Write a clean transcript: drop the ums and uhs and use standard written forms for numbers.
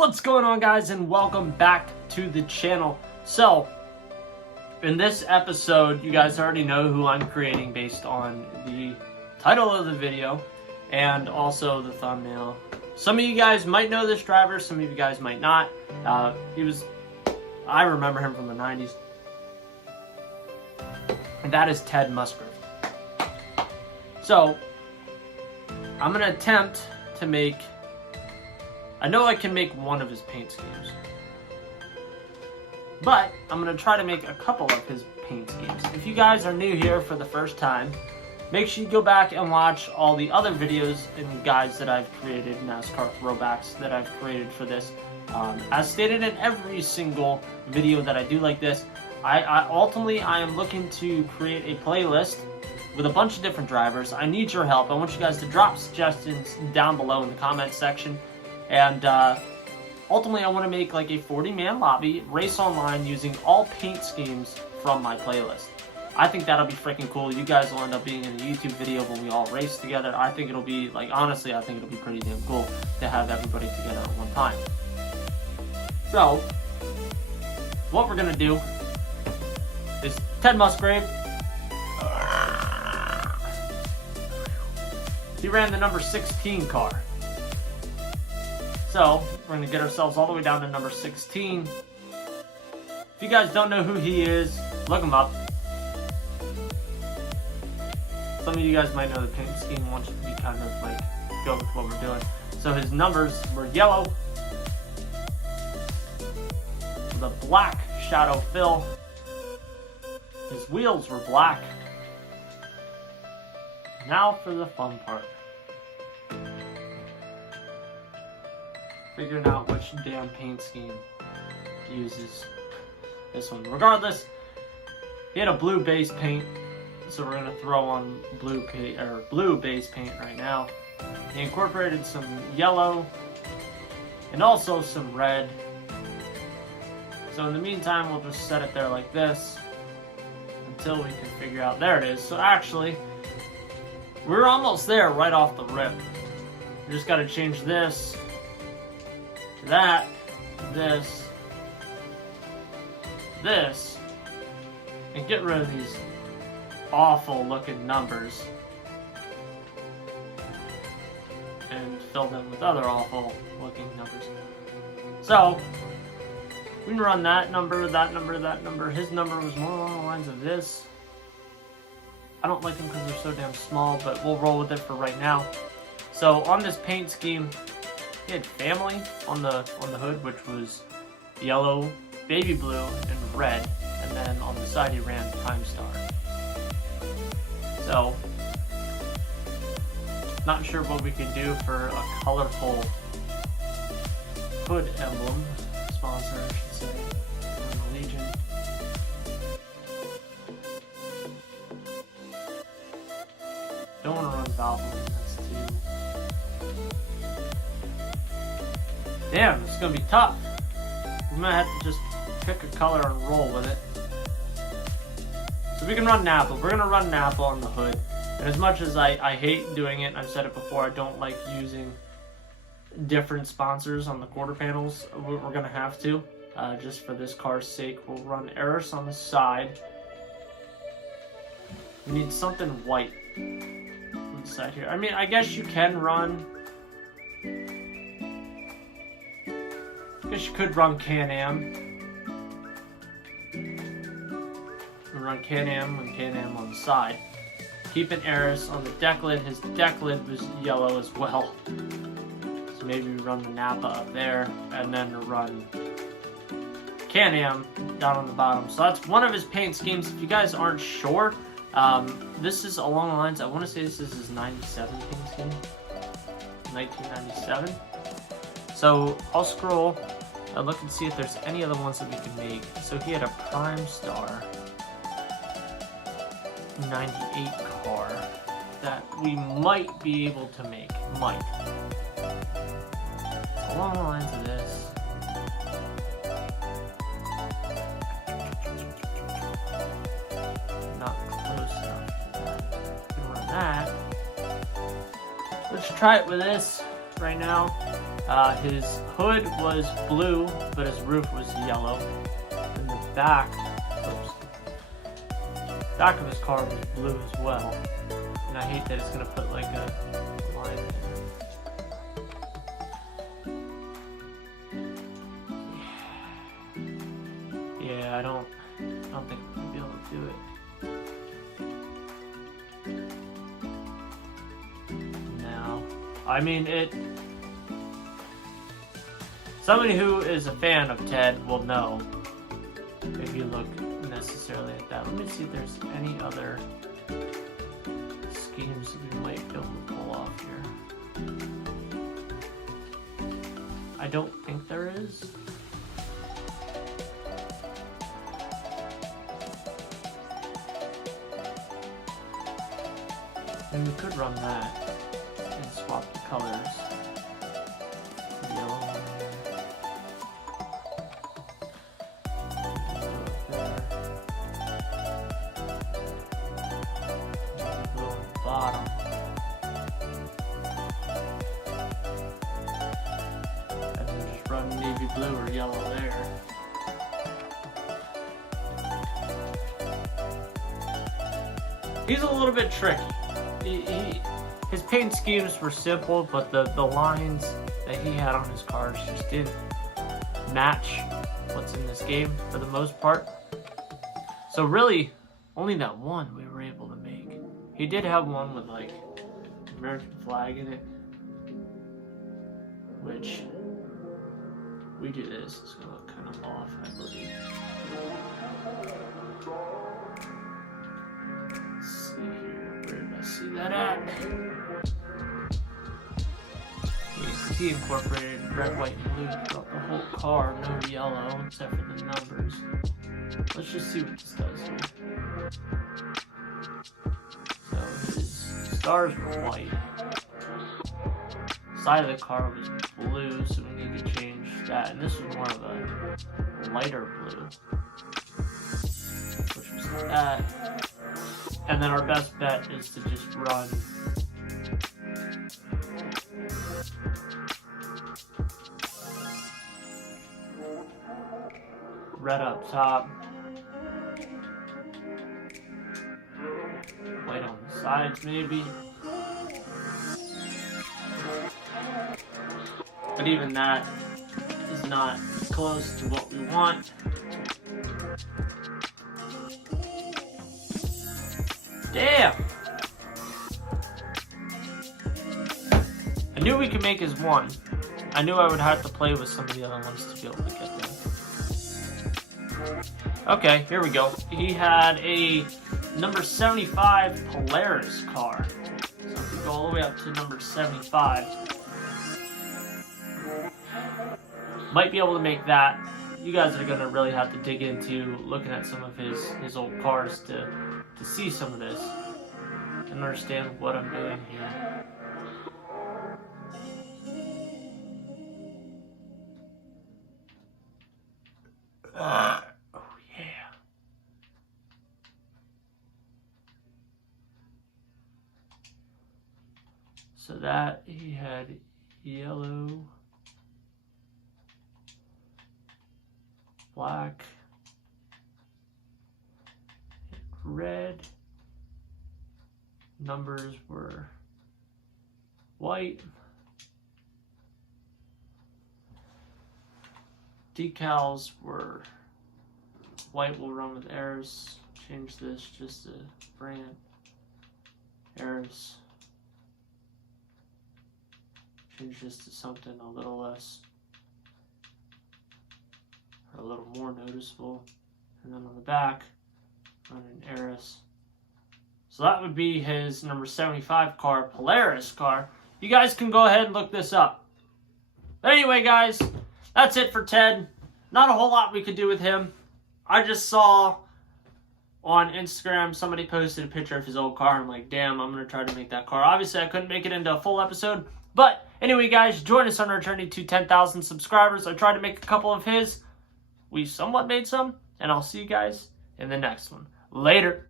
What's going on, guys, and welcome back to the channel. So in this episode, you guys already know who I'm creating based on the title of the video and also the thumbnail. Some of you guys might know this driver, some of you guys might not. I remember him from the 90s, and that is Ted Musgrave. So I'm gonna attempt to make, I know I can make one of his paint schemes, but I'm going to try to make a couple of his paint schemes. If you guys are new here for the first time, make sure you go back and watch all the other videos and guides that I've created, Nascar Throwbacks that I've created for this. As stated in every single video that I do like this, ultimately I am looking to create a playlist with a bunch of different drivers. I need your help. I want you guys to drop suggestions down below in the comment section. And ultimately, I want to make like a 40-man lobby, race online using all paint schemes from my playlist. I think that'll be freaking cool. You guys will end up being in a YouTube video when we all race together. I think it'll be, like, honestly, I think it'll be pretty damn cool to have everybody together at one time. So, what we're going to do is Ted Musgrave. He ran the number 16 car. So, we're going to get ourselves all the way down to number 16. If you guys don't know who he is, look him up. Some of you guys might know the paint scheme wants to be kind of like, go with what we're doing. So his numbers were yellow, with a black shadow fill. His wheels were black. Now for the fun part. Figuring out which damn paint scheme uses this one. Regardless, he had a blue base paint, so we're gonna throw on blue base paint right now. He incorporated some yellow and also some red. So in the meantime, we'll just set it there like this until we can figure out. There it is. So actually, we're almost there right off the rip. We just got to change this. That, this, and get rid of these awful looking numbers and fill them with other awful looking numbers. So we can run that number, that number, that number. His number was more along the lines of this. I don't like them because they're so damn small, but we'll roll with it for right now. So on this paint scheme, he had family on the hood, which was yellow, baby blue, and red. And then on the side he ran Prime Star. So, not sure what we can do for a colorful hood emblem. Sponsor, I should say, from the Legion. Don't want to run Valvoline, that's too... Damn, it's gonna be tough. We might have to just pick a color and roll with it. So we can run Napa. We're gonna run Napa on the hood. And as much as I hate doing it, and I've said it before, I don't like using different sponsors on the quarter panels. We're gonna have to. Just for this car's sake, we'll run Eris on the side. We need something white on the side here. I mean, I guess you can run... I guess you could run Can-Am. Run Can-Am and Can-Am on the side. Keep an Eris on the deck lid. His deck lid was yellow as well. So maybe we run the Napa up there and then run Can-Am down on the bottom. So that's one of his paint schemes. If you guys aren't sure, this is along the lines, I want to say this is his 97 paint scheme. 1997. So I'll scroll and look and see if there's any other ones that we can make. So he had a Prime Star 98 car that we might be able to make. Might. Along the lines of this. Not close enough for that. We can run that. Let's try it with this right now. His hood was blue, but his roof was yellow. And the back of his car was blue as well. And I hate that it's gonna put like a line in. Yeah, I don't think I'm gonna be able to do it. No. I mean, somebody who is a fan of Ted will know if you look necessarily at that. Let me see if there's any other schemes that we might be able to pull off here. I don't think there is. And we could run that and swap the colors. Yellow. Bottom. And then just run navy blue or yellow there. He's a little bit tricky. His paint schemes were simple, but the lines that he had on his cars just didn't match what's in this game for the most part. So really, only that one we were able to make. He did have one with like American flag in it, which we do this. It's gonna look kind of off, I believe. Let's see here. Where did I see that at? He incorporated red, white, and blue throughout the whole car. No yellow except for the numbers. Let's just see what this does here. So his stars were white. Side of the car was blue, so we need to change that. And this was more of a lighter blue, which was that. And then our best bet is to just run red up top, white on the sides maybe. But even that is not close to what we want. Damn! I knew we could make his one. I knew I would have to play with some of the other ones to be able to get them. Okay, here we go. He had a number 75 Polaris car. So if we go all the way up to number 75, might be able to make that. You guys are gonna really have to dig into looking at some of his old cars to see some of this and understand what I'm doing here. Oh yeah. So that he had yellow, black, red. Numbers were white. Decals were white. We'll run with Eris. Change this just to brand Eris. Change this to something a little less, or a little more noticeable. And then on the back, run an Eris. So that would be his number 75 car, Polaris car. You guys can go ahead and look this up. But anyway, guys, that's it for Ted. Not a whole lot we could do with him. I just saw on Instagram somebody posted a picture of his old car. I'm like, damn, I'm going to try to make that car. Obviously, I couldn't make it into a full episode. But anyway, guys, join us on our journey to 10,000 subscribers. I tried to make a couple of his. We somewhat made some. And I'll see you guys in the next one. Later.